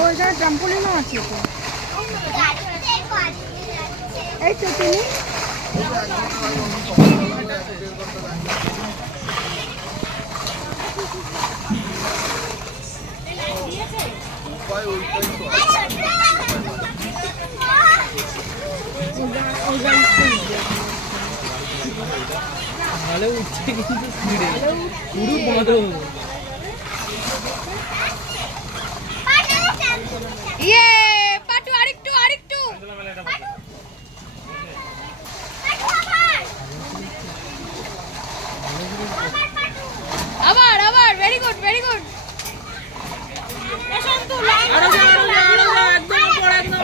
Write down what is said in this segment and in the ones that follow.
ও এখানে ট্রাম্পোলিনও আছে তো। এই তো তুমি ভালো উঠছে কিন্তু স্পিডে পুরো বাঁধো। ইয়ে পাটু আরেকটু আবার ভেরি গুড আরো যা একদম পড় একদম।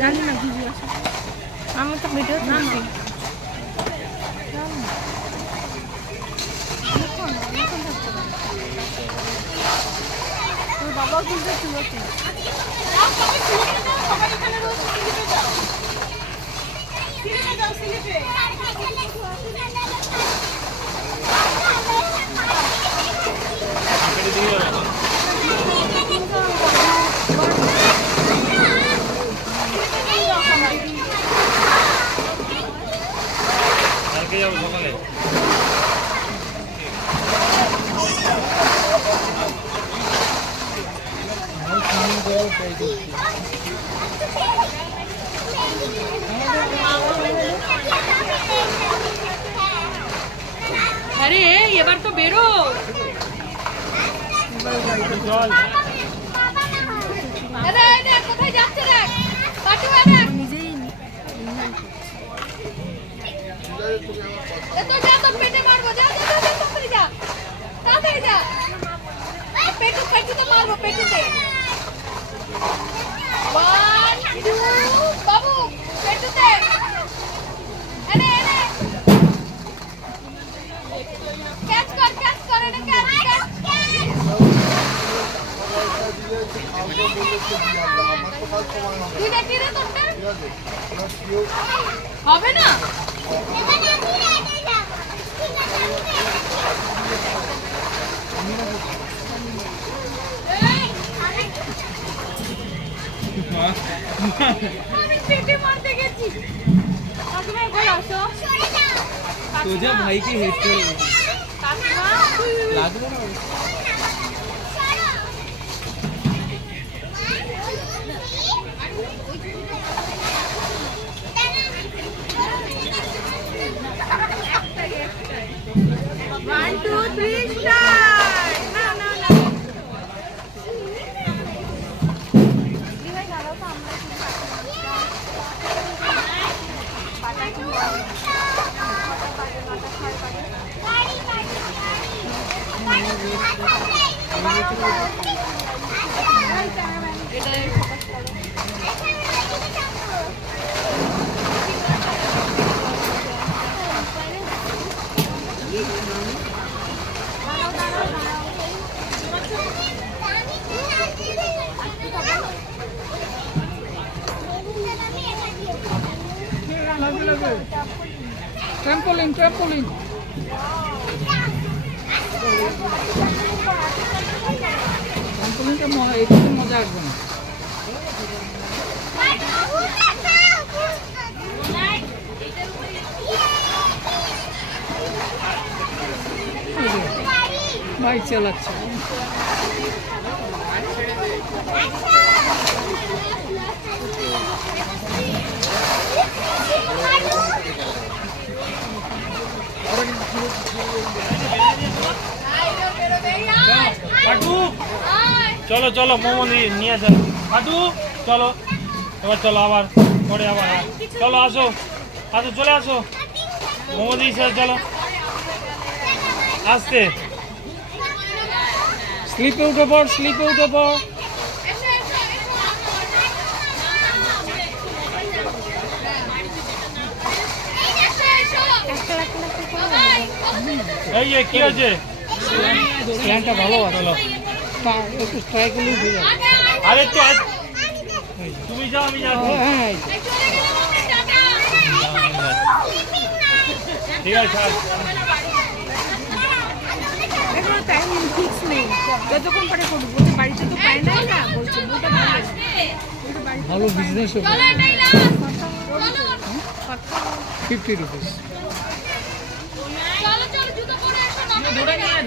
জানি না ভিডিও আছে আমি তো ভিডিও দেখি বাবা কিন্তু চুলোতে আরে এবার তো বেরো কোথায় যাচ্ছে রে নিজেই পেটে মারবো তাড়াতাড়ি যা পেটুতে মারবো পেটুতে বাবু পেটুতে ক্যাচ কর এনে ক্যাচ তুই দেখি রে তোরটা হবে না আমি পেটে মারতে গেছি কাকিমা একবার আসো তোজা ভাইকে হেড করে কাকিমা লাগবে না One, two, three, start! No. Trampoline. Trampoline মজা আসবে না। ভাই চালাচ্ছে চলো মোমো নিয়ে চলো আদু চলো এবার চলো আবার পরে আবার চলো আসো চলে আসো মোমো দিয়েছে চলো আসতে স্লিপে উঠে পড় এই কি হয়েছে প্ল্যানটা ভালো আছে, চলো একটু ট্রাই করলেই হয়ে যাবে। আরে তো তুমি যাও আমি যাচ্ছি হ্যাঁ এই তো। ঠিক আছে আর এখনো টাইম ফিক্স নেই, যতক্ষণ পরে করবো। বলছে বাড়িতে তো পায় নাই না, বলছে বউটা ভালো আছে। ভালো বিজনেস হবে। চলো এটাই লাস্ট চলো 50 রুপিস। চলো চলো জুতো পরে এসো না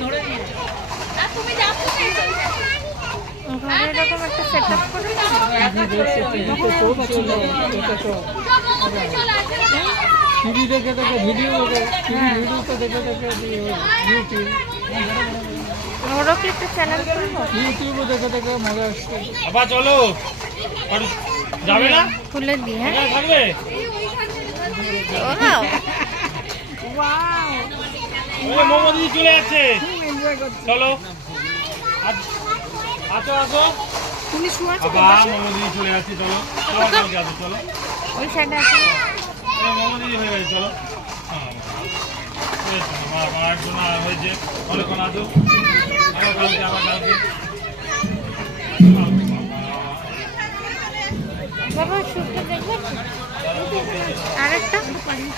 ধরে নিয়ে আর তুমি যাচ্ছ না ঘরে এরকম একটা সেট আপ করে এটা তো টিভি দেখে দেখে ভিডিও ভিডিওতে দেখে দেখে ইউটিউব ওরও কি একটা চ্যানেল করবো? ইউটিউবে দেখে দেখে মজা আসছে। আবার চলো যাবে না খুলে দিই। হ্যাঁ এখানে থাকবে ওরাও ওই মোমো দিদি চলে যাচ্ছে চলো আসো আসো তুমি শুয়ে আছো তো আবার পাশে? মোমো দিদি চলে যাচ্ছে চলো সবাই কালকে আসো চলো ওই সাইডে আছে। মোমো দিদি হয়ে গেছে চলো আমার একজন হয়েছে অনেকক্ষণ আসো আবার কালকে বাবা শুটটা দেখবে? আরেকটা আসতে পারবে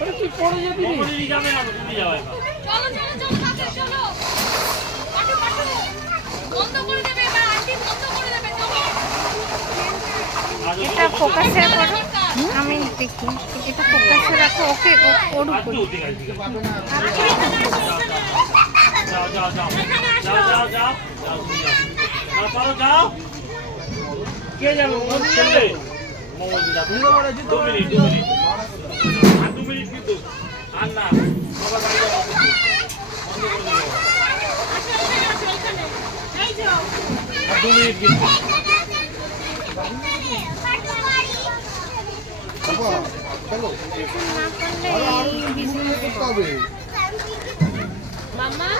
আরে তুই পড়ে যাবি রে। মোমো দিদি যাবে না তো তুমি যাবে এবার চলো চলো চলো কাছে চলো পাঠো পাঠো বন্ধ করে দেবে এবার আন্টি বন্ধ করে দেবে চলো এটা ফোকাসে করো, আমি দেখি। এটা ফোকাসে রাখো। ওকে ওর উপর ঠিক আছে ঠিক আছে যাও যাও যাও যাও যাও যাও চলো যাও কে যাবে মোমো খেলবে মোমো দিদি যাবে 2 মিনিট আর 2 মিনিট কিন্তু আর না সবার বাড়ি যাবো বন্ধ করে দেবো এই যে আর 2 মিনিট কিন্তু কিছু না করলে এই বিজনেস মাম্মা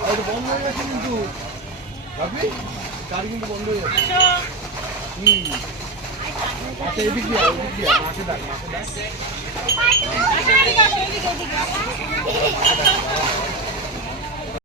চলো বন্ধ হয়ে গেছে কিন্তু ভাবি গাড়ি কিন্তু বন্ধ হয়ে যাচ্ছে। আচ্ছা এদিক দিয়ে এদিক দিয়ে মাকে ডাক মাকে ডাক। এদিকে আসো এদিকে